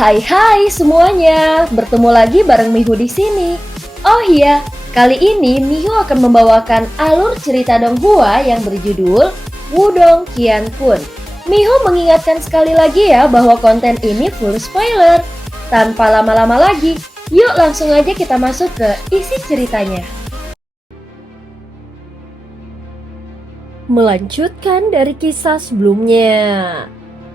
Hai semuanya, bertemu lagi bareng Mihu di sini. Oh iya, kali ini Mihu akan membawakan alur cerita Donghua yang berjudul Wudong Qiankun. Mihu mengingatkan sekali lagi ya bahwa konten ini full spoiler. Tanpa lama-lama lagi, yuk langsung aja kita masuk ke isi ceritanya. Melanjutkan dari kisah sebelumnya.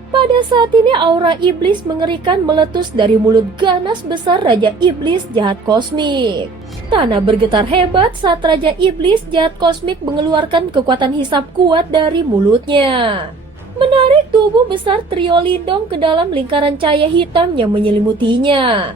Pada saat ini aura iblis mengerikan meletus dari mulut ganas besar Raja Iblis Jahat Kosmik. Tanah bergetar hebat saat Raja Iblis Jahat Kosmik mengeluarkan kekuatan hisap kuat dari mulutnya, menarik tubuh besar trio Lindong ke dalam lingkaran cahaya hitam yang menyelimutinya,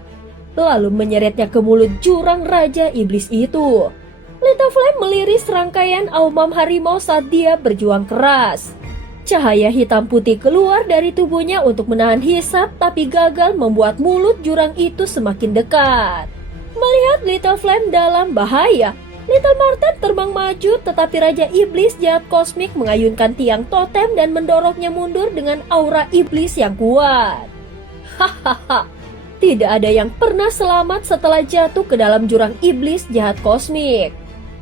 lalu menyeretnya ke mulut jurang Raja Iblis itu. Little Flame meliris rangkaian aumam harimau saat dia berjuang keras. Cahaya hitam putih keluar dari tubuhnya untuk menahan hisap, tapi gagal membuat mulut jurang itu semakin dekat. Melihat Little Flame dalam bahaya, Little Marten terbang maju, tetapi Raja Iblis Jahat Kosmik mengayunkan tiang totem dan mendorongnya mundur dengan aura iblis yang kuat. Hahaha, tidak ada yang pernah selamat setelah jatuh ke dalam jurang iblis Jahat Kosmik.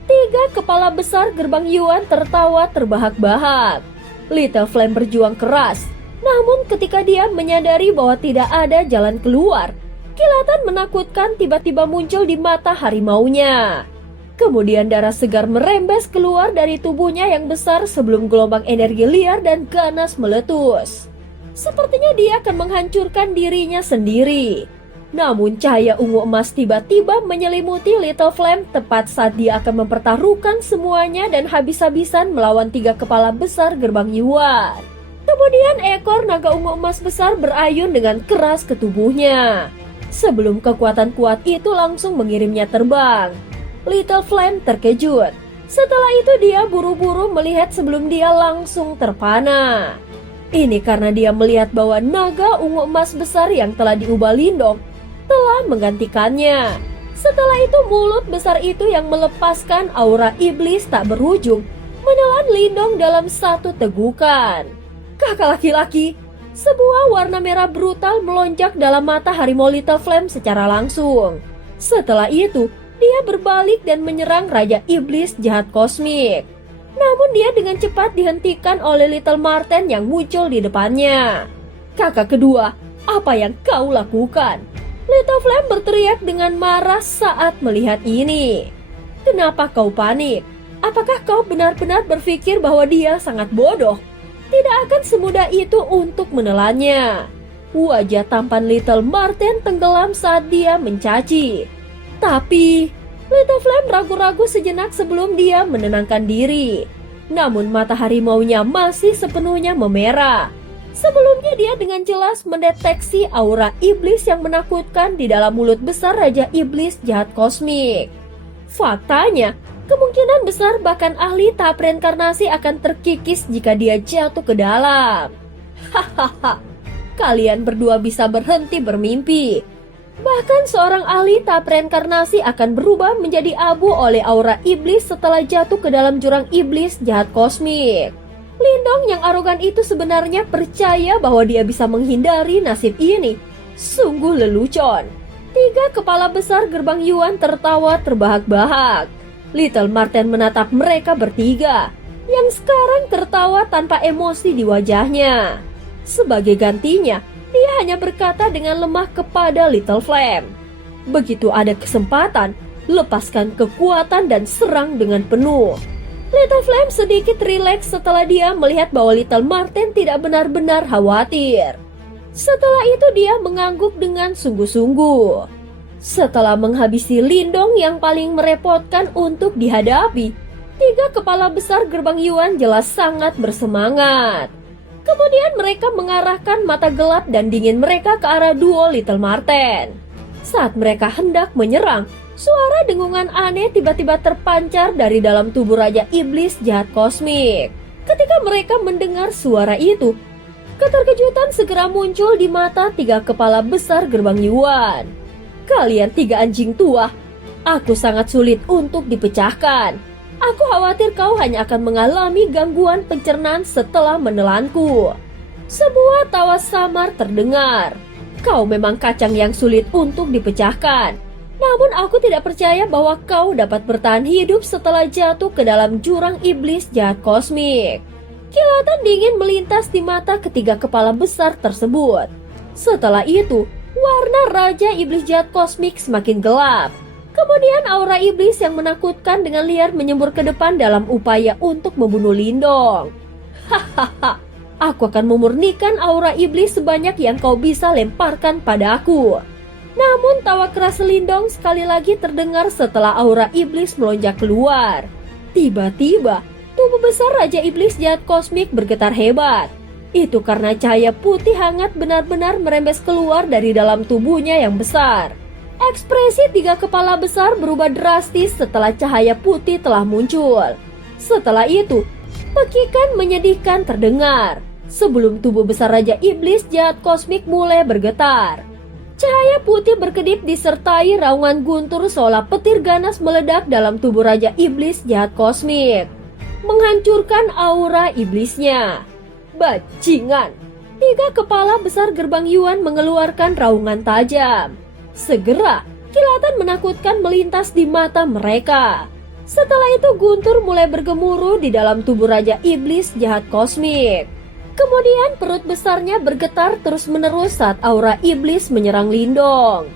Tiga kepala besar gerbang Yuan tertawa terbahak-bahak. Little Flame berjuang keras, namun ketika dia menyadari bahwa tidak ada jalan keluar, kilatan menakutkan tiba-tiba muncul di mata harimaunya. Kemudian darah segar merembes keluar dari tubuhnya yang besar sebelum gelombang energi liar dan ganas meletus. Sepertinya dia akan menghancurkan dirinya sendiri. Namun cahaya ungu emas tiba-tiba menyelimuti Little Flame tepat saat dia akan mempertaruhkan semuanya dan habis-habisan melawan tiga kepala besar gerbang Yuan. Kemudian ekor naga ungu emas besar berayun dengan keras ke tubuhnya, sebelum kekuatan kuat itu langsung mengirimnya terbang. Little Flame terkejut. Setelah itu dia buru-buru melihat sebelum dia langsung terpana. Ini karena dia melihat bahwa naga ungu emas besar yang telah diubah Lindong telah menggantikannya. Setelah itu mulut besar itu yang melepaskan aura iblis tak berujung menelan Lindong dalam satu tegukan. Kakak laki-laki, sebuah warna merah brutal melonjak dalam mata harimau Little Flame secara langsung. Setelah itu, dia berbalik dan menyerang Raja Iblis Jahat Kosmik. Namun dia dengan cepat dihentikan oleh Little Marten yang muncul di depannya. Kakak kedua, apa yang kau lakukan? Little Flame berteriak dengan marah saat melihat ini. Kenapa kau panik? Apakah kau benar-benar berpikir bahwa dia sangat bodoh? Tidak akan semudah itu untuk menelannya. Wajah tampan Little Marten tenggelam saat dia mencaci. Tapi Little Flame ragu-ragu sejenak sebelum dia menenangkan diri. Namun mata harimaunya masih sepenuhnya memerah. Sebelumnya dia dengan jelas mendeteksi aura iblis yang menakutkan di dalam mulut besar Raja Iblis Jahat Kosmik. Faktanya, kemungkinan besar bahkan ahli tahap reinkarnasi akan terkikis jika dia jatuh ke dalam. Hahaha, kalian berdua bisa berhenti bermimpi. Bahkan seorang ahli tahap reinkarnasi akan berubah menjadi abu oleh aura iblis setelah jatuh ke dalam jurang iblis Jahat Kosmik. Lindong yang arogan itu sebenarnya percaya bahwa dia bisa menghindari nasib ini. Sungguh lelucon. Tiga kepala besar gerbang Yuan tertawa terbahak-bahak. Little Marten menatap mereka bertiga, yang sekarang tertawa tanpa emosi di wajahnya. Sebagai gantinya, dia hanya berkata dengan lemah kepada Little Flame, "Begitu ada kesempatan, lepaskan kekuatan dan serang dengan penuh." Little Flame sedikit rileks setelah dia melihat bahwa Little Marten tidak benar-benar khawatir. Setelah itu dia mengangguk dengan sungguh-sungguh. Setelah menghabisi Lindong yang paling merepotkan untuk dihadapi, tiga kepala besar gerbang Yuan jelas sangat bersemangat. Kemudian mereka mengarahkan mata gelap dan dingin mereka ke arah duo Little Marten. Saat mereka hendak menyerang, suara dengungan aneh tiba-tiba terpancar dari dalam tubuh Raja Iblis Jahat Kosmik. Ketika mereka mendengar suara itu, keterkejutan segera muncul di mata tiga kepala besar gerbang Yuan. Kalian tiga anjing tua, aku sangat sulit untuk dipecahkan. Aku khawatir kau hanya akan mengalami gangguan pencernaan setelah menelanku. Sebuah tawa samar terdengar. Kau memang kacang yang sulit untuk dipecahkan. Namun aku tidak percaya bahwa kau dapat bertahan hidup setelah jatuh ke dalam jurang iblis jahat kosmik. Kilatan dingin melintas di mata ketiga kepala besar tersebut. Setelah itu, warna Raja Iblis Jahat Kosmik semakin gelap. Kemudian aura iblis yang menakutkan dengan liar menyembur ke depan dalam upaya untuk membunuh Lindong. Hahaha, aku akan memurnikan aura iblis sebanyak yang kau bisa lemparkan padaku. Namun tawa keras Lindong sekali lagi terdengar setelah aura iblis melonjak keluar. Tiba-tiba, tubuh besar Raja Iblis Jahat Kosmik bergetar hebat. Itu karena cahaya putih hangat benar-benar merembes keluar dari dalam tubuhnya yang besar. Ekspresi tiga kepala besar berubah drastis setelah cahaya putih telah muncul. Setelah itu, pekikan menyedihkan terdengar sebelum tubuh besar Raja Iblis Jahat Kosmik mulai bergetar. Cahaya putih berkedip disertai raungan guntur seolah petir ganas meledak dalam tubuh Raja Iblis Jahat Kosmik, menghancurkan aura iblisnya. Bajingan! Tiga kepala besar gerbang Yuan mengeluarkan raungan tajam. Segera, kilatan menakutkan melintas di mata mereka. Setelah itu guntur mulai bergemuruh di dalam tubuh Raja Iblis Jahat Kosmik. Kemudian perut besarnya bergetar terus-menerus saat aura iblis menyerang Lindong.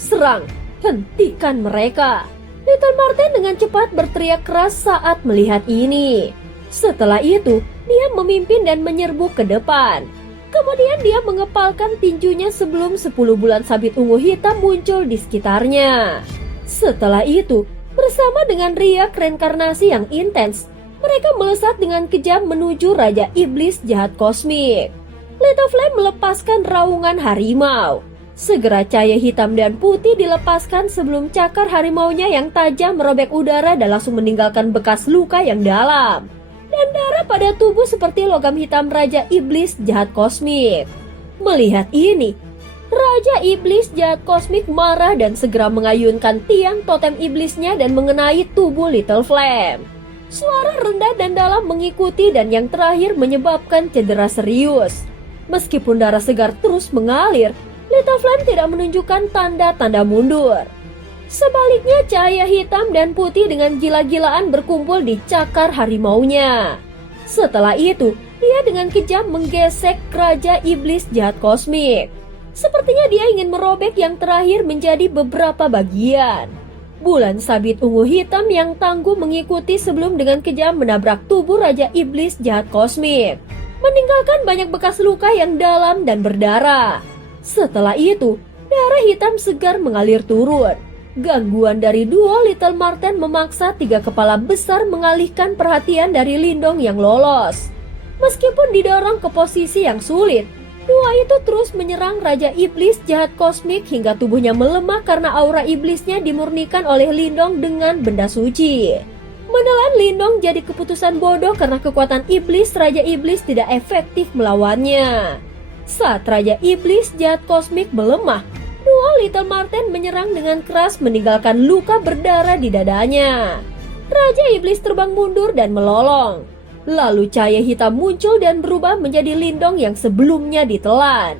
Serang! Hentikan mereka! Little Marten dengan cepat berteriak keras saat melihat ini. Setelah itu, dia memimpin dan menyerbu ke depan. Kemudian dia mengepalkan tinjunya sebelum 10 bulan sabit ungu hitam muncul di sekitarnya. Setelah itu, bersama dengan riak reinkarnasi yang intens, mereka melesat dengan kejam menuju Raja Iblis Jahat Kosmik. Little Flame melepaskan raungan harimau. Segera cahaya hitam dan putih dilepaskan sebelum cakar harimaunya yang tajam merobek udara dan langsung meninggalkan bekas luka yang dalam. Dan darah pada tubuh seperti logam hitam Raja Iblis Jahat Kosmik. Melihat ini, Raja Iblis Jahat Kosmik marah dan segera mengayunkan tiang totem iblisnya dan mengenai tubuh Little Flame. Suara rendah dan dalam mengikuti dan yang terakhir menyebabkan cedera serius. Meskipun darah segar terus mengalir, Little Flame tidak menunjukkan tanda-tanda mundur. Sebaliknya cahaya hitam dan putih dengan gila-gilaan berkumpul di cakar harimaunya. Setelah itu, dia dengan kejam menggesek Raja Iblis Jahat Kosmik. Sepertinya dia ingin merobek yang terakhir menjadi beberapa bagian. Bulan sabit ungu hitam yang tangguh mengikuti sebelum dengan kejam menabrak tubuh Raja Iblis Jahat Kosmik, meninggalkan banyak bekas luka yang dalam dan berdarah. Setelah itu, darah hitam segar mengalir turun. Gangguan dari duo Little Marten memaksa tiga kepala besar mengalihkan perhatian dari Lindong yang lolos. Meskipun didorong ke posisi yang sulit, dua itu terus menyerang Raja Iblis Jahat Kosmik hingga tubuhnya melemah karena aura iblisnya dimurnikan oleh Lindong dengan benda suci. Menelan Lindong jadi keputusan bodoh karena kekuatan iblis Raja Iblis tidak efektif melawannya. Saat Raja Iblis Jahat Kosmik melemah, dua Little Marten menyerang dengan keras meninggalkan luka berdarah di dadanya. Raja Iblis terbang mundur dan melolong. Lalu cahaya hitam muncul dan berubah menjadi Lindong yang sebelumnya ditelan.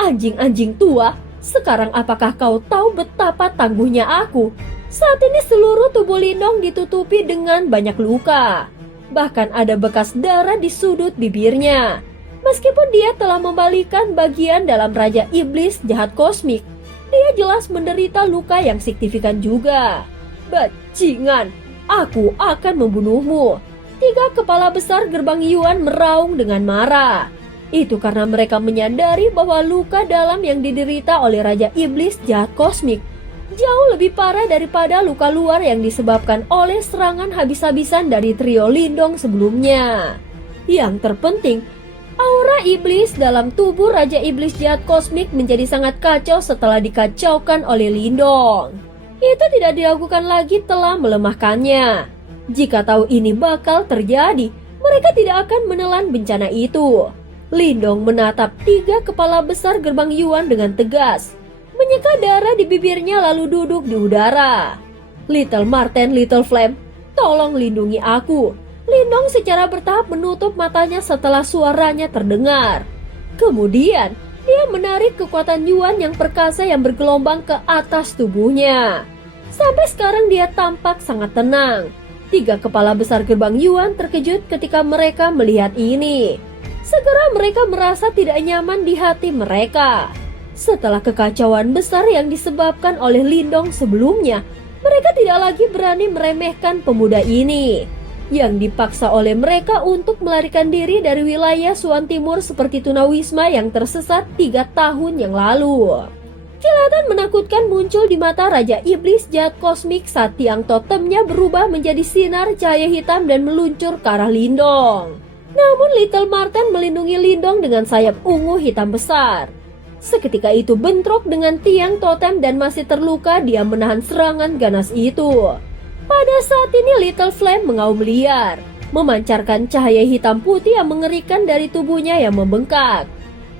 Anjing-anjing tua, sekarang apakah kau tahu betapa tangguhnya aku? Saat ini seluruh tubuh Lindong ditutupi dengan banyak luka. Bahkan ada bekas darah di sudut bibirnya. Meskipun dia telah membalikan bagian dalam Raja Iblis Jahat Kosmik, dia jelas menderita luka yang signifikan juga. Bajingan, aku akan membunuhmu. Tiga kepala besar gerbang Yuan meraung dengan marah. Itu karena mereka menyadari bahwa luka dalam yang diderita oleh Raja Iblis Jahat Kosmik jauh lebih parah daripada luka luar yang disebabkan oleh serangan habis-habisan dari trio Lindong sebelumnya. Yang terpenting, aura iblis dalam tubuh Raja Iblis Jahat Kosmik menjadi sangat kacau setelah dikacaukan oleh Lindong. Itu tidak diragukan lagi telah melemahkannya. Jika tahu ini bakal terjadi, mereka tidak akan menelan bencana itu. Lindong menatap tiga kepala besar gerbang Yuan dengan tegas, menyeka darah di bibirnya lalu duduk di udara. Little Marten, Little Flame, tolong lindungi aku. Lindong secara bertahap menutup matanya setelah suaranya terdengar. Kemudian, dia Dia menarik kekuatan Yuan yang perkasa yang bergelombang ke atas tubuhnya. Sampai sekarang dia tampak sangat tenang. 3 kepala besar gerbang Yuan terkejut ketika mereka melihat ini. Segera mereka merasa tidak nyaman di hati mereka. Setelah kekacauan besar yang disebabkan oleh Lindong sebelumnya, mereka tidak lagi berani meremehkan pemuda ini yang dipaksa oleh mereka untuk melarikan diri dari wilayah Suan Timur seperti tunawisma yang tersesat 3 tahun yang lalu. Kilatan menakutkan muncul di mata Raja Iblis Jahat Kosmik saat tiang totemnya berubah menjadi sinar cahaya hitam dan meluncur ke arah Lindong. Namun Little Marten melindungi Lindong dengan sayap ungu hitam besar. Seketika itu bentrok dengan tiang totem dan masih terluka dia menahan serangan ganas itu. Pada saat ini Little Flame mengaum liar, memancarkan cahaya hitam putih yang mengerikan dari tubuhnya yang membengkak.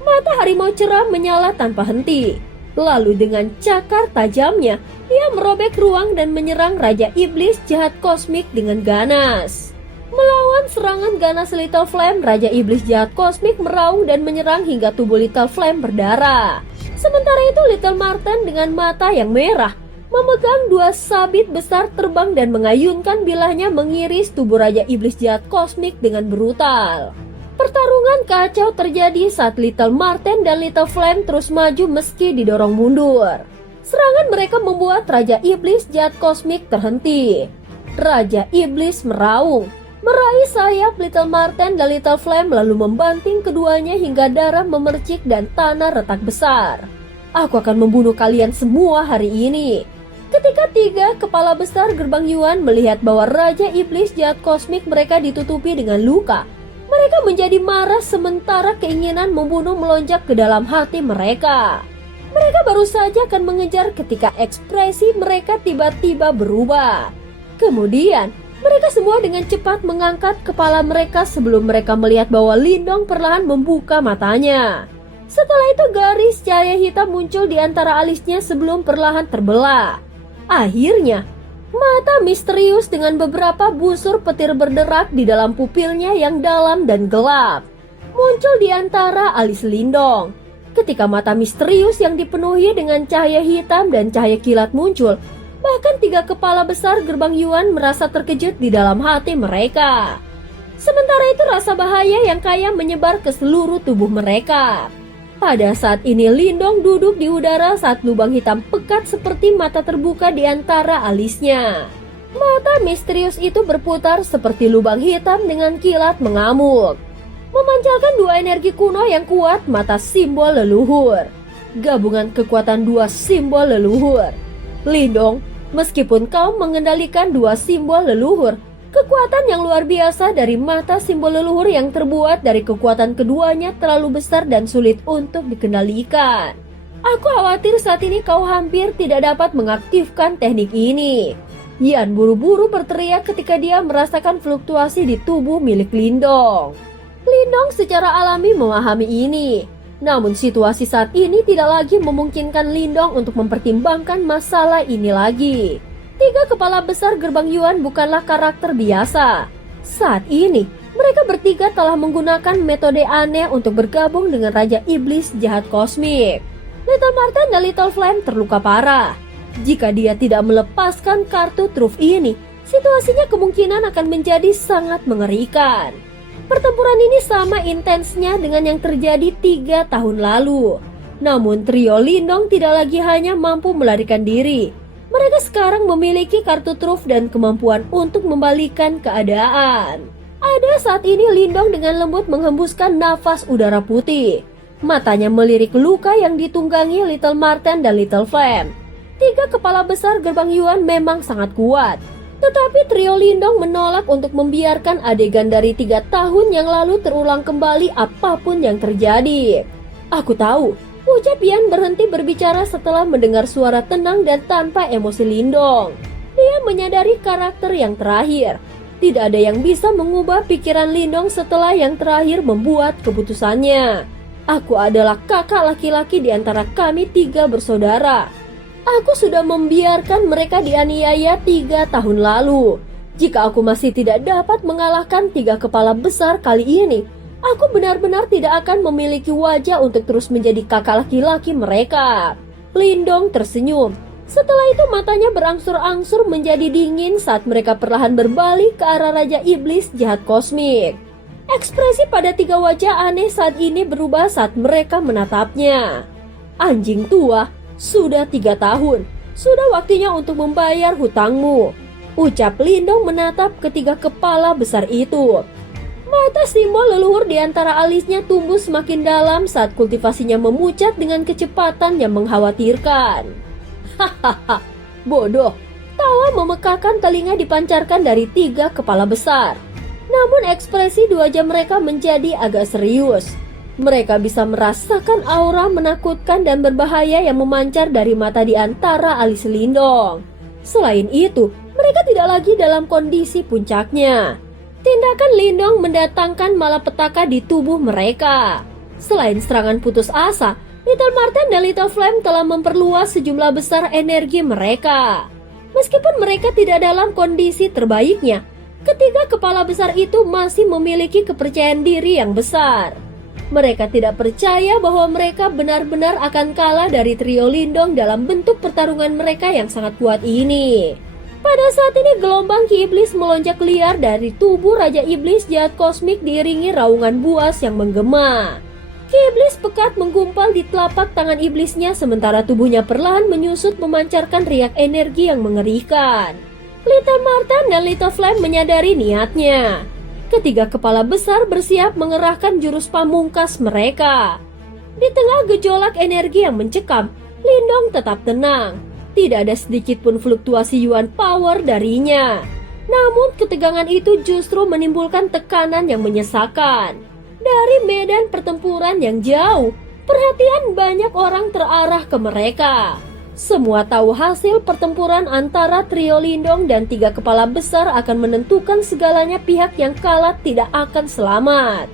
Mata harimau cerah menyala tanpa henti. Lalu dengan cakar tajamnya, dia merobek ruang dan menyerang Raja Iblis Jahat Kosmik dengan ganas. Melawan serangan ganas Little Flame, Raja Iblis Jahat Kosmik meraung dan menyerang hingga tubuh Little Flame berdarah. Sementara itu Little Marten dengan mata yang merah memegang 2 sabit besar terbang dan mengayunkan bilahnya mengiris tubuh Raja Iblis Jahat Kosmik dengan brutal. Pertarungan kacau terjadi saat Little Marten dan Little Flame terus maju meski didorong mundur. Serangan mereka membuat Raja Iblis Jahat Kosmik terhenti. Raja Iblis meraung, meraih sayap Little Marten dan Little Flame lalu membanting keduanya hingga darah memercik dan tanah retak besar. Aku akan membunuh kalian semua hari ini. Ketika 3 kepala besar gerbang Yuan melihat bahwa Raja Iblis Jahat Kosmik mereka ditutupi dengan luka, mereka menjadi marah sementara keinginan membunuh melonjak ke dalam hati mereka. Mereka baru saja akan mengejar ketika ekspresi mereka tiba-tiba berubah. Kemudian mereka semua dengan cepat mengangkat kepala mereka sebelum mereka melihat bahwa Lindong perlahan membuka matanya. Setelah itu garis cahaya hitam muncul di antara alisnya sebelum perlahan terbelah. Akhirnya, mata misterius dengan beberapa busur petir berderak di dalam pupilnya yang dalam dan gelap muncul di antara alis Lindong. Ketika mata misterius yang dipenuhi dengan cahaya hitam dan cahaya kilat muncul, bahkan 3 kepala besar gerbang Yuan merasa terkejut di dalam hati mereka. Sementara itu rasa bahaya yang kaya menyebar ke seluruh tubuh mereka. Pada saat ini Lindong duduk di udara saat lubang hitam pekat seperti mata terbuka di antara alisnya. Mata misterius itu berputar seperti lubang hitam dengan kilat mengamuk, memancarkan 2 energi kuno yang kuat, mata simbol leluhur. Gabungan kekuatan 2 simbol leluhur. Lindong, meskipun kau mengendalikan 2 simbol leluhur, kekuatan yang luar biasa dari mata simbol leluhur yang terbuat dari kekuatan keduanya terlalu besar dan sulit untuk dikendalikan. Aku khawatir saat ini kau hampir tidak dapat mengaktifkan teknik ini. Yan buru-buru berteriak ketika dia merasakan fluktuasi di tubuh milik Lindong. Lindong secara alami memahami ini. Namun situasi saat ini tidak lagi memungkinkan Lindong untuk mempertimbangkan masalah ini lagi. 3 kepala besar gerbang Yuan bukanlah karakter biasa. Saat ini, mereka bertiga telah menggunakan metode aneh untuk bergabung dengan Raja Iblis Jahat Kosmik. Little Marten dan Little Flame terluka parah. Jika dia tidak melepaskan kartu truf ini, situasinya kemungkinan akan menjadi sangat mengerikan. Pertempuran ini sama intensnya dengan yang terjadi 3 tahun lalu. Namun trio Lindong tidak lagi hanya mampu melarikan diri. Mereka sekarang memiliki kartu truf dan kemampuan untuk membalikan keadaan. Ada saat ini Lindong dengan lembut menghembuskan nafas udara putih. Matanya melirik luka yang ditunggangi Little Marten dan Little Flame. 3 kepala besar gerbang Yuan memang sangat kuat. Tetapi trio Lindong menolak untuk membiarkan adegan dari 3 tahun yang lalu terulang kembali apapun yang terjadi. Aku tahu, ucap Yan berhenti berbicara setelah mendengar suara tenang dan tanpa emosi Lindong. Dia menyadari karakter yang terakhir. Tidak ada yang bisa mengubah pikiran Lindong setelah yang terakhir membuat keputusannya. Aku adalah kakak laki-laki di antara kami 3 bersaudara. Aku sudah membiarkan mereka dianiaya 3 tahun lalu. Jika aku masih tidak dapat mengalahkan 3 kepala besar kali ini, Aku benar-benar tidak akan memiliki wajah untuk terus menjadi kakak laki-laki mereka. Lindong tersenyum. Setelah itu matanya berangsur-angsur menjadi dingin saat mereka perlahan berbalik ke arah Raja Iblis Jahat Kosmik. Ekspresi pada tiga wajah aneh saat ini berubah saat mereka menatapnya. Anjing tua, sudah 3 tahun. Sudah waktunya untuk membayar hutangmu, ucap Lindong menatap ketiga kepala besar itu. Mata simbol leluhur di antara alisnya tumbuh semakin dalam saat kultivasinya memucat dengan kecepatan yang mengkhawatirkan. Hahaha, bodoh. Tawa memekakan telinga dipancarkan dari 3 kepala besar. Namun ekspresi di wajah mereka menjadi agak serius. Mereka bisa merasakan aura menakutkan dan berbahaya yang memancar dari mata di antara alis Lindong. Selain itu, mereka tidak lagi dalam kondisi puncaknya. Tindakan Lindong mendatangkan malapetaka di tubuh mereka. Selain serangan putus asa, Little Marten dan Little Flame telah memperluas sejumlah besar energi mereka. Meskipun mereka tidak dalam kondisi terbaiknya, ketiga kepala besar itu masih memiliki kepercayaan diri yang besar. Mereka tidak percaya bahwa mereka benar-benar akan kalah dari trio Lindong dalam bentuk pertarungan mereka yang sangat kuat ini. Pada saat ini gelombang Ki Iblis melonjak liar dari tubuh Raja Iblis Jahat Kosmik diiringi raungan buas yang menggema. Ki Iblis pekat menggumpal di telapak tangan iblisnya sementara tubuhnya perlahan menyusut memancarkan riak energi yang mengerikan. Little Marten dan Little Flame menyadari niatnya. Ketiga kepala besar bersiap mengerahkan jurus pamungkas mereka. Di tengah gejolak energi yang mencekam, Lindong tetap tenang. Tidak ada sedikit pun fluktuasi Yuan power darinya. Namun ketegangan itu justru menimbulkan tekanan yang menyesakan. Dari medan pertempuran yang jauh, perhatian banyak orang terarah ke mereka. Semua tahu hasil pertempuran antara trio Lindong dan 3 kepala besar akan menentukan segalanya. Pihak yang kalah tidak akan selamat.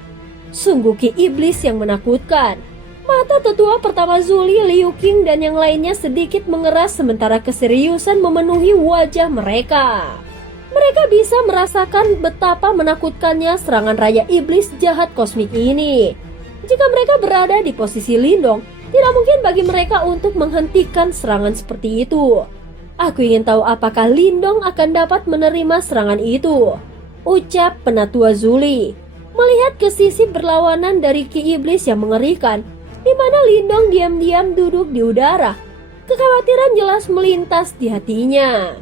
Sungguh Ki Iblis yang menakutkan. Mata tetua pertama Zuli, Liu Qing dan yang lainnya sedikit mengeras sementara keseriusan memenuhi wajah mereka. Mereka bisa merasakan betapa menakutkannya serangan Raja Iblis Jahat Kosmik ini. Jika mereka berada di posisi Lindong, tidak mungkin bagi mereka untuk menghentikan serangan seperti itu. Aku ingin tahu apakah Lindong akan dapat menerima serangan itu, ucap penatua Zuli. Melihat ke sisi berlawanan dari Ki Iblis yang mengerikan, di mana Lindong diam-diam duduk di udara. Kekhawatiran jelas melintas di hatinya.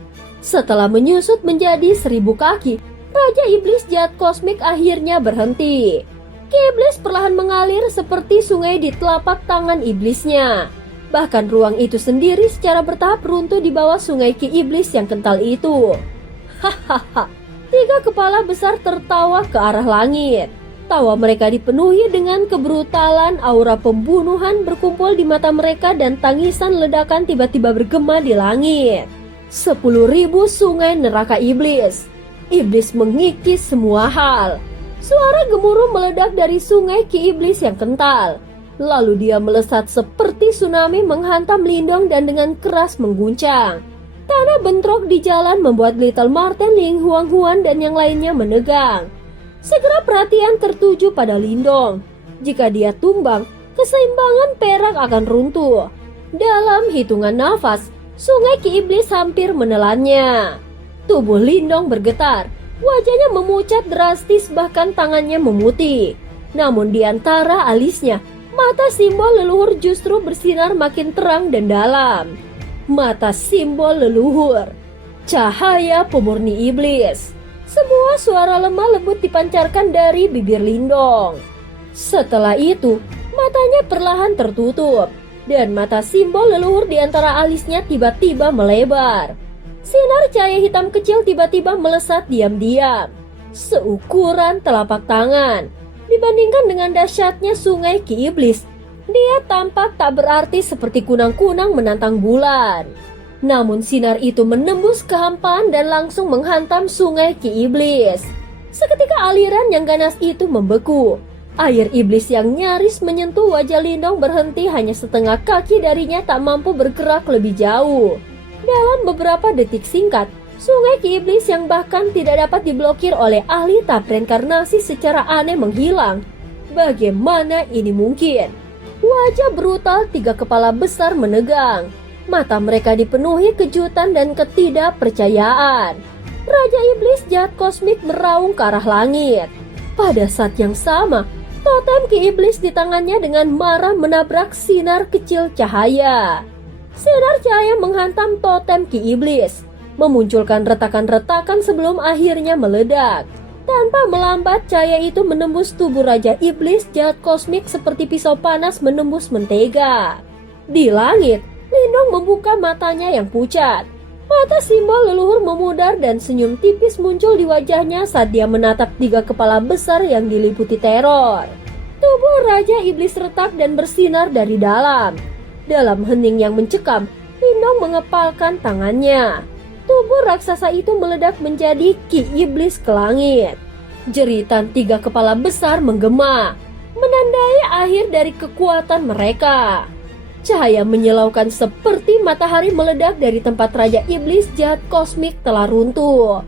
Setelah menyusut menjadi 1000 kaki, Raja Iblis Jahat Kosmik akhirnya berhenti. Ki Iblis perlahan mengalir seperti sungai di telapak tangan iblisnya. Bahkan ruang itu sendiri secara bertahap runtuh di bawah sungai Ki Iblis yang kental itu. Hahaha, 3 kepala besar tertawa ke arah langit. Tawa mereka dipenuhi dengan kebrutalan, aura pembunuhan berkumpul di mata mereka dan tangisan ledakan tiba-tiba bergema di langit. 10.000 sungai neraka iblis. Iblis mengikis semua hal. Suara gemuruh meledak dari sungai Ki Iblis yang kental. Lalu dia melesat seperti tsunami menghantam Lindong dan dengan keras mengguncang. Tanah bentrok di jalan membuat Little Marten, Ling Huang dan yang lainnya menegang. Segera perhatian tertuju pada Lindong. Jika dia tumbang, keseimbangan perak akan runtuh. Dalam hitungan nafas, sungai Ki Iblis hampir menelannya. Tubuh Lindong bergetar, wajahnya memucat drastis bahkan tangannya memutih. Namun di antara alisnya, mata simbol leluhur justru bersinar makin terang dan dalam. Mata simbol leluhur, cahaya pemurni iblis. Semua suara lemah lembut dipancarkan dari bibir Lindong. Setelah itu, matanya perlahan tertutup dan mata simbol leluhur di antara alisnya tiba-tiba melebar. Sinar cahaya hitam kecil tiba-tiba melesat diam-diam, seukuran telapak tangan. Dibandingkan dengan dahsyatnya sungai Ki Iblis, dia tampak tak berarti seperti kunang-kunang menantang bulan. Namun sinar itu menembus kehampaan dan langsung menghantam sungai Ki Iblis. Seketika aliran yang ganas itu membeku. Air iblis yang nyaris menyentuh wajah Lindong berhenti hanya setengah kaki darinya tak mampu bergerak lebih jauh. Dalam beberapa detik singkat, sungai Ki Iblis yang bahkan tidak dapat diblokir oleh ahli tahap reinkarnasi secara aneh menghilang. Bagaimana ini mungkin? Wajah brutal tiga kepala besar menegang. Mata mereka dipenuhi kejutan dan ketidakpercayaan. Raja Iblis jahat kosmik meraung ke arah langit. Pada saat yang sama, totem Ki Iblis di tangannya dengan marah menabrak sinar kecil cahaya. Sinar cahaya menghantam totem Ki Iblis, memunculkan retakan-retakan sebelum akhirnya meledak. Tanpa melambat, cahaya itu menembus tubuh Raja Iblis jahat kosmik seperti pisau panas menembus mentega. Di langit, Lindong membuka matanya yang pucat. Mata simbol leluhur memudar dan senyum tipis muncul di wajahnya saat dia menatap tiga kepala besar yang diliputi teror. Tubuh Raja Iblis retak dan bersinar dari dalam. Dalam hening yang mencekam, Lindong mengepalkan tangannya. Tubuh raksasa itu meledak menjadi Ki Iblis ke langit. Jeritan tiga kepala besar menggema, menandai akhir dari kekuatan mereka. Cahaya menyilaukan seperti matahari meledak dari tempat Raja Iblis jahat kosmik telah runtuh.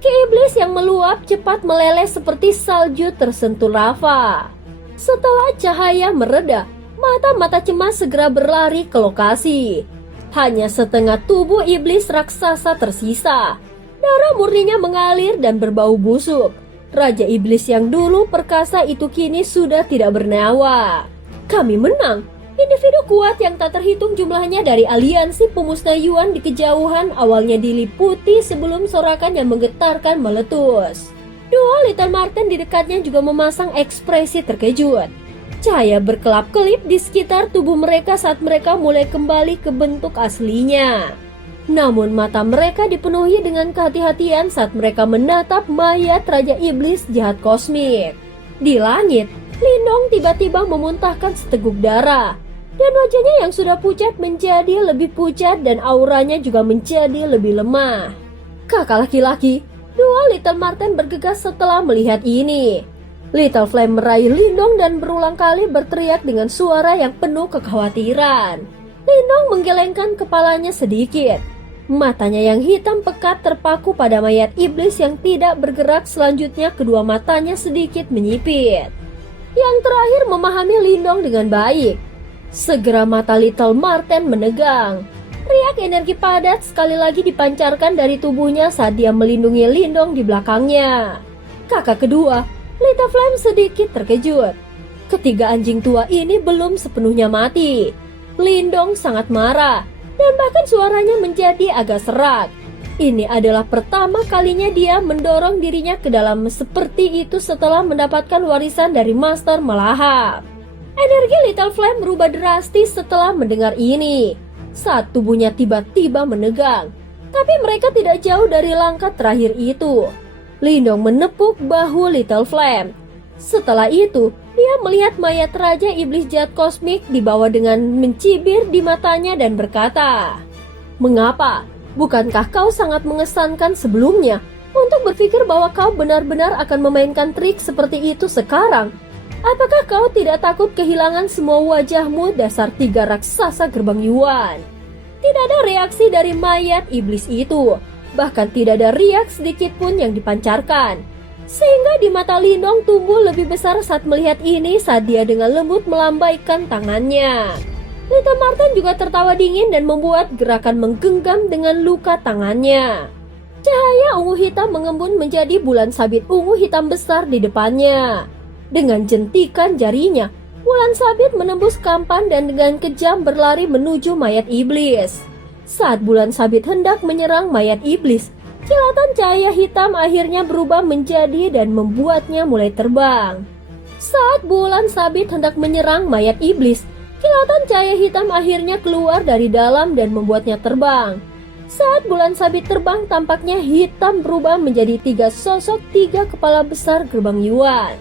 Ki Iblis yang meluap cepat meleleh seperti salju tersentuh lava. Setelah cahaya mereda, mata-mata cemas segera berlari ke lokasi. Hanya setengah tubuh iblis raksasa tersisa. Darah murninya mengalir dan berbau busuk. Raja Iblis yang dulu perkasa itu kini sudah tidak bernyawa. Kami menang. Individu kuat yang tak terhitung jumlahnya dari aliansi pemusnah Yuan di kejauhan awalnya diliputi sebelum sorakan yang menggetarkan meletus. Dua Little Marten di dekatnya juga memasang ekspresi terkejut. Cahaya berkelap-kelip di sekitar tubuh mereka saat mereka mulai kembali ke bentuk aslinya. Namun mata mereka dipenuhi dengan kehati-hatian saat mereka menatap mayat Raja Iblis jahat kosmik. Di langit, Lindong tiba-tiba memuntahkan seteguk darah. Dan wajahnya yang sudah pucat menjadi lebih pucat dan auranya juga menjadi lebih lemah. Kakak laki-laki, dua Little Marten bergegas setelah melihat ini. Little Flame meraih Lindong dan berulang kali berteriak dengan suara yang penuh kekhawatiran. Lindong menggelengkan kepalanya sedikit. Matanya yang hitam pekat terpaku pada mayat iblis yang tidak bergerak. Selanjutnya kedua matanya sedikit menyipit. Yang terakhir memahami Lindong dengan baik. Segera mata Little Marten menegang. Riak energi padat sekali lagi dipancarkan dari tubuhnya saat dia melindungi Lindong di belakangnya. Kakak kedua, Little Flame sedikit terkejut. Ketiga anjing tua ini belum sepenuhnya mati. Lindong sangat marah dan bahkan suaranya menjadi agak serak. Ini adalah pertama kalinya dia mendorong dirinya ke dalam seperti itu setelah mendapatkan warisan dari Master Melahap. Energi Little Flame berubah drastis setelah mendengar ini. Saat tubuhnya tiba-tiba menegang, tapi mereka tidak jauh dari langkah terakhir itu. Lindong menepuk bahu Little Flame. Setelah itu, dia melihat mayat Raja Iblis jahat kosmik dibawa dengan mencibir di matanya dan berkata, "Mengapa? Bukankah kau sangat mengesankan sebelumnya untuk berpikir bahwa kau benar-benar akan memainkan trik seperti itu sekarang? Apakah kau tidak takut kehilangan semua wajahmu dasar tiga raksasa gerbang Yuan?" Tidak ada reaksi dari mayat iblis itu. Bahkan tidak ada riak sedikit pun yang dipancarkan. Sehingga di mata Lindong tumbuh lebih besar saat melihat ini saat dia dengan lembut melambaikan tangannya. Little Marten juga tertawa dingin dan membuat gerakan menggenggam dengan luka tangannya. Cahaya ungu hitam mengembun menjadi bulan sabit ungu hitam besar di depannya. Dengan jentikan jarinya, bulan sabit menembus kampan dan dengan kejam berlari menuju mayat iblis. Saat bulan sabit hendak menyerang mayat iblis, kilatan cahaya hitam akhirnya berubah menjadi dan membuatnya mulai terbang. Saat bulan sabit hendak menyerang mayat iblis, kilatan cahaya hitam akhirnya keluar dari dalam dan membuatnya terbang. Saat bulan sabit terbang, tampaknya hitam berubah menjadi tiga sosok tiga kepala besar gerbang Yuan.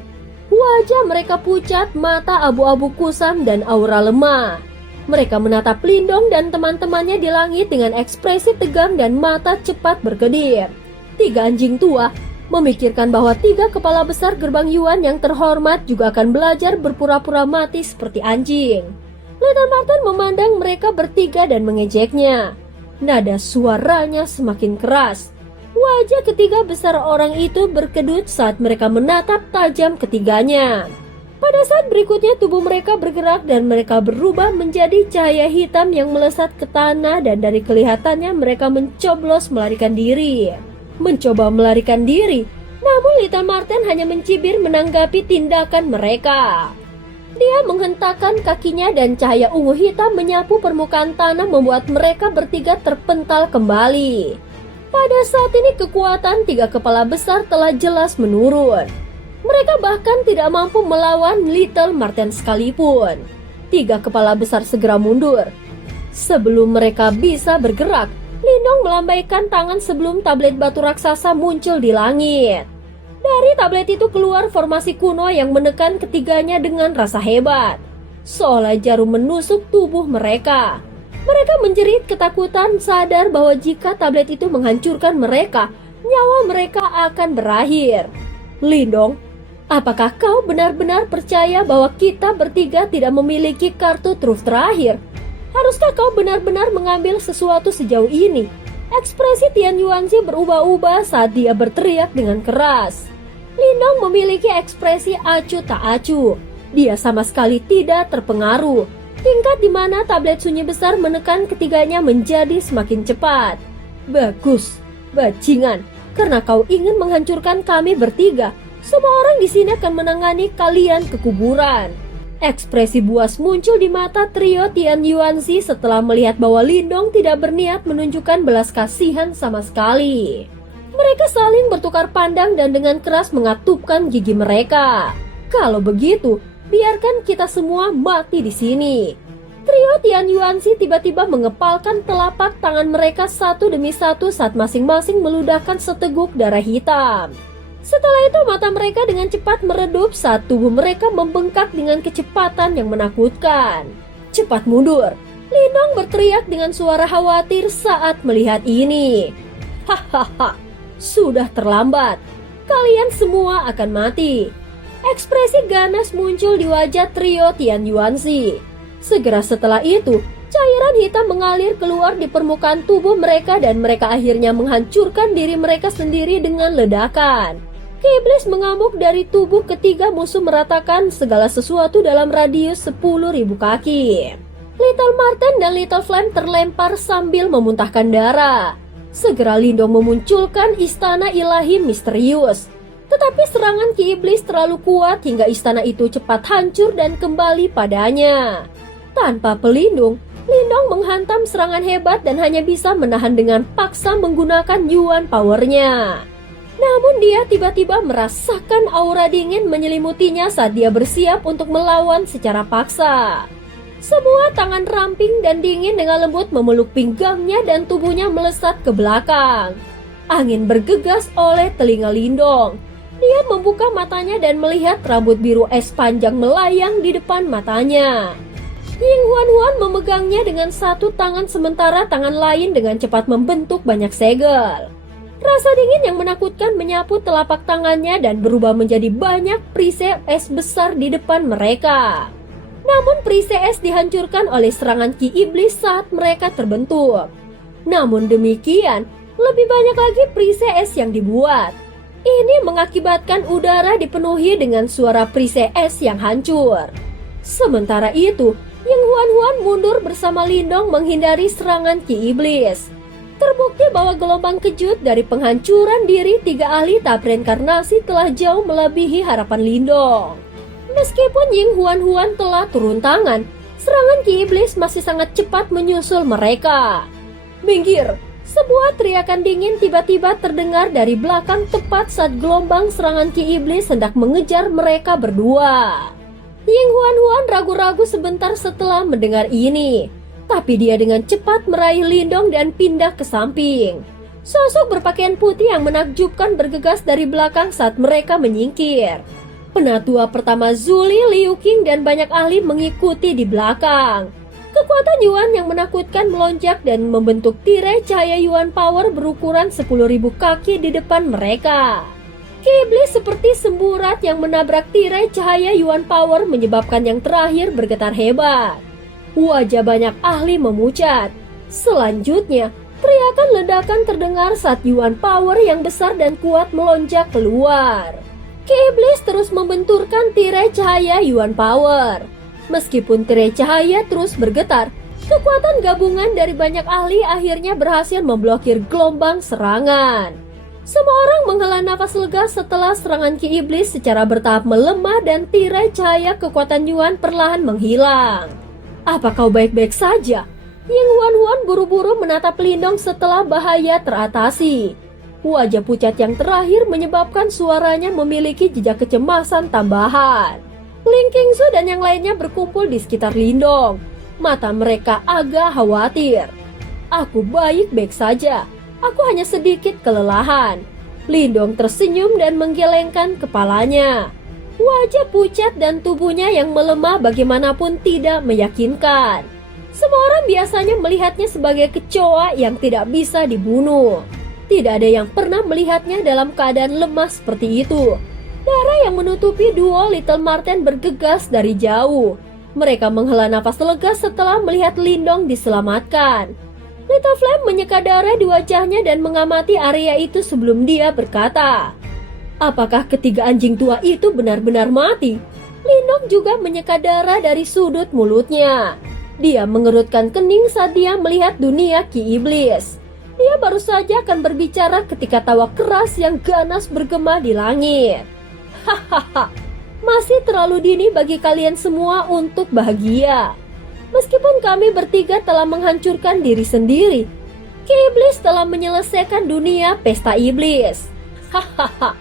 Wajah mereka pucat, mata abu-abu kusam dan aura lemah. Mereka menatap Lindong dan teman-temannya di langit dengan ekspresi tegang dan mata cepat berkedip. Tiga anjing tua memikirkan bahwa tiga kepala besar gerbang Yuan yang terhormat juga akan belajar berpura-pura mati seperti anjing. Little Marten memandang mereka bertiga dan mengejeknya. Nada suaranya semakin keras. Wajah ketiga besar orang itu berkedut saat mereka menatap tajam ketiganya. Pada saat berikutnya tubuh mereka bergerak dan mereka berubah menjadi cahaya hitam yang melesat ke tanah dan dari kelihatannya mereka mencoblos melarikan diri. Mencoba melarikan diri, namun Little Marten hanya mencibir menanggapi tindakan mereka. Dia menghentakkan kakinya dan cahaya ungu hitam menyapu permukaan tanah membuat mereka bertiga terpental kembali. Pada saat ini kekuatan tiga kepala besar telah jelas menurun. Mereka bahkan tidak mampu melawan Little Marten sekalipun. Tiga kepala besar segera mundur. Sebelum mereka bisa bergerak, Lindong melambaikan tangan sebelum tablet batu raksasa muncul di langit. Dari tablet itu keluar formasi kuno yang menekan ketiganya dengan rasa hebat. Seolah jarum menusuk tubuh mereka. Mereka menjerit ketakutan sadar bahwa jika tablet itu menghancurkan mereka, nyawa mereka akan berakhir. Lindong, apakah kau benar-benar percaya bahwa kita bertiga tidak memiliki kartu truf terakhir? Haruskah kau benar-benar mengambil sesuatu sejauh ini? Ekspresi Tian Yuanzi berubah-ubah saat dia berteriak dengan keras. Lindong memiliki ekspresi acuh tak acuh. Dia sama sekali tidak terpengaruh. Tingkat di mana tablet sunyi besar menekan ketiganya menjadi semakin cepat. Bagus, bajingan. Karena kau ingin menghancurkan kami bertiga, semua orang di sini akan menangani kalian ke kuburan. Ekspresi buas muncul di mata trio Tian Yuanzi setelah melihat bahwa Lindong tidak berniat menunjukkan belas kasihan sama sekali. Mereka saling bertukar pandang dan dengan keras mengatupkan gigi mereka. Kalau begitu, biarkan kita semua mati di sini. Trio Tian Yuanzi tiba-tiba mengepalkan telapak tangan mereka satu demi satu saat masing-masing meludahkan seteguk darah hitam. Setelah itu mata mereka dengan cepat meredup saat tubuh mereka membengkak dengan kecepatan yang menakutkan. Cepat mundur, Lindong berteriak dengan suara khawatir saat melihat ini. Hahaha. Sudah terlambat, kalian semua akan mati. Ekspresi ganas muncul di wajah trio Tian Yuanzi. Segera setelah itu, cairan hitam mengalir keluar di permukaan tubuh mereka dan mereka akhirnya menghancurkan diri mereka sendiri dengan ledakan. Ki-iblis mengamuk dari tubuh ketiga musuh meratakan segala sesuatu dalam radius 10.000 kaki. Little Marten dan Little Flame terlempar sambil memuntahkan darah. Segera Lindong memunculkan istana ilahi misterius. Tetapi serangan Ki-iblis terlalu kuat hingga istana itu cepat hancur dan kembali padanya. Tanpa pelindung, Lindong menghantam serangan hebat dan hanya bisa menahan dengan paksa menggunakan Yuan powernya. Namun dia tiba-tiba merasakan aura dingin menyelimutinya saat dia bersiap untuk melawan secara paksa. Sebuah tangan ramping dan dingin dengan lembut memeluk pinggangnya dan tubuhnya melesat ke belakang. Angin bergegas oleh telinga Lindong. Dia membuka matanya dan melihat rambut biru es panjang melayang di depan matanya. Ying Huan memegangnya dengan satu tangan sementara tangan lain dengan cepat membentuk banyak segel. Rasa dingin yang menakutkan menyapu telapak tangannya dan berubah menjadi banyak perisai es besar di depan mereka. Namun perisai es dihancurkan oleh serangan Ki-iblis saat mereka terbentuk. Namun demikian, lebih banyak lagi perisai es yang dibuat. Ini mengakibatkan udara dipenuhi dengan suara perisai es yang hancur. Sementara itu, Ying Huan mundur bersama Lindong menghindari serangan Ki-iblis. Terbukti bahwa gelombang kejut dari penghancuran diri tiga ahli tahap reinkarnasi telah jauh melebihi harapan Lindong. Meskipun Ying Huan telah turun tangan, serangan Ki-iblis masih sangat cepat menyusul mereka. Minggir! Sebuah teriakan dingin tiba-tiba terdengar dari belakang tepat saat gelombang serangan Ki-iblis hendak mengejar mereka berdua. Ying Huan ragu-ragu sebentar setelah mendengar ini, tapi dia dengan cepat meraih Lindong dan pindah ke samping. Sosok berpakaian putih yang menakjubkan bergegas dari belakang saat mereka menyingkir. Penatua pertama Zuli, Liu Qing dan banyak ahli mengikuti di belakang. Kekuatan Yuan yang menakutkan melonjak dan membentuk tirai cahaya Yuan Power berukuran 10.000 kaki di depan mereka. Ki-iblis seperti semburat yang menabrak tirai cahaya Yuan Power menyebabkan yang terakhir bergetar hebat. Wajah banyak ahli memucat. Selanjutnya, teriakan ledakan terdengar saat Yuan Power yang besar dan kuat melonjak keluar. Ki Iblis terus membenturkan tirai cahaya Yuan Power. Meskipun tirai cahaya terus bergetar, kekuatan gabungan dari banyak ahli akhirnya berhasil memblokir gelombang serangan. Semua orang menghela nafas lega setelah serangan Ki Iblis secara bertahap melemah dan tirai cahaya kekuatan Yuan perlahan menghilang. "Apa kau baik-baik saja?" Ying Huan buru-buru menatap Lindong setelah bahaya teratasi. Wajah pucat yang terakhir menyebabkan suaranya memiliki jejak kecemasan tambahan. Ling Qingzu dan yang lainnya berkumpul di sekitar Lindong. Mata mereka agak khawatir. "Aku baik-baik saja. Aku hanya sedikit kelelahan." Lindong tersenyum dan menggelengkan kepalanya. Wajah pucat dan tubuhnya yang melemah bagaimanapun tidak meyakinkan. Semua orang biasanya melihatnya sebagai kecoa yang tidak bisa dibunuh. Tidak ada yang pernah melihatnya dalam keadaan lemah seperti itu. Darah yang menutupi duo Little Marten bergegas dari jauh. Mereka menghela nafas lega setelah melihat Lindong diselamatkan. Little Flame menyeka darah di wajahnya dan mengamati area itu sebelum dia berkata, "Apakah ketiga anjing tua itu benar-benar mati?" Lindong juga menyeka darah dari sudut mulutnya. Dia mengerutkan kening saat dia melihat dunia Ki Iblis. Dia baru saja akan berbicara ketika tawa keras yang ganas bergema di langit. "Hahaha, masih terlalu dini bagi kalian semua untuk bahagia. Meskipun kami bertiga telah menghancurkan diri sendiri, Ki Iblis telah menyelesaikan dunia pesta iblis. Hahaha,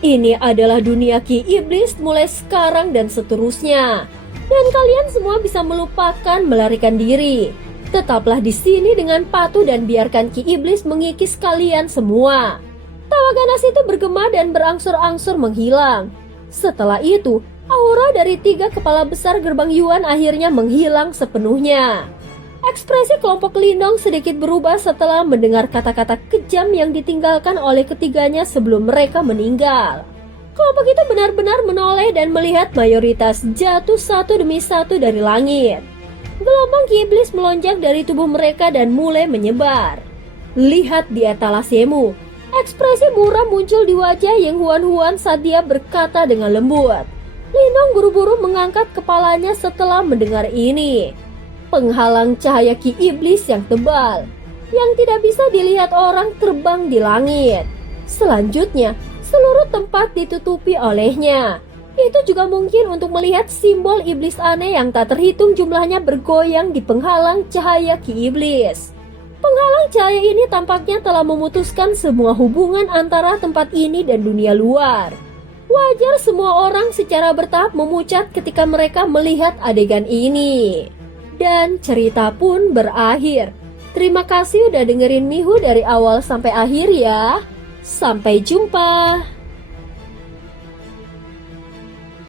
ini adalah dunia Ki Iblis mulai sekarang dan seterusnya. Dan kalian semua bisa melupakan melarikan diri. Tetaplah di sini dengan patuh dan biarkan Ki Iblis mengikis kalian semua." Tawa ganas itu bergema dan berangsur-angsur menghilang. Setelah itu, aura dari 3 kepala besar gerbang Yuan akhirnya menghilang sepenuhnya. Ekspresi kelompok Lindong sedikit berubah setelah mendengar kata-kata kejam yang ditinggalkan oleh ketiganya sebelum mereka meninggal. Kelompok itu benar-benar menoleh dan melihat mayoritas jatuh satu demi satu dari langit. Gelombang Ki Iblis melonjak dari tubuh mereka dan mulai menyebar. "Lihat di etalasemu." Ekspresi murah muncul di wajah Ying Huan saat dia berkata dengan lembut. Lindong buru-buru mengangkat kepalanya setelah mendengar ini. Penghalang cahaya Ki Iblis yang tebal, yang tidak bisa dilihat orang terbang di langit. Selanjutnya, seluruh tempat ditutupi olehnya. Itu juga mungkin untuk melihat simbol iblis aneh yang tak terhitung jumlahnya bergoyang di penghalang cahaya Ki Iblis. Penghalang cahaya ini tampaknya telah memutuskan semua hubungan antara tempat ini dan dunia luar. Wajar semua orang secara bertahap memucat ketika mereka melihat adegan ini. Dan cerita pun berakhir. Terima kasih udah dengerin Mihu dari awal sampai akhir ya. Sampai jumpa.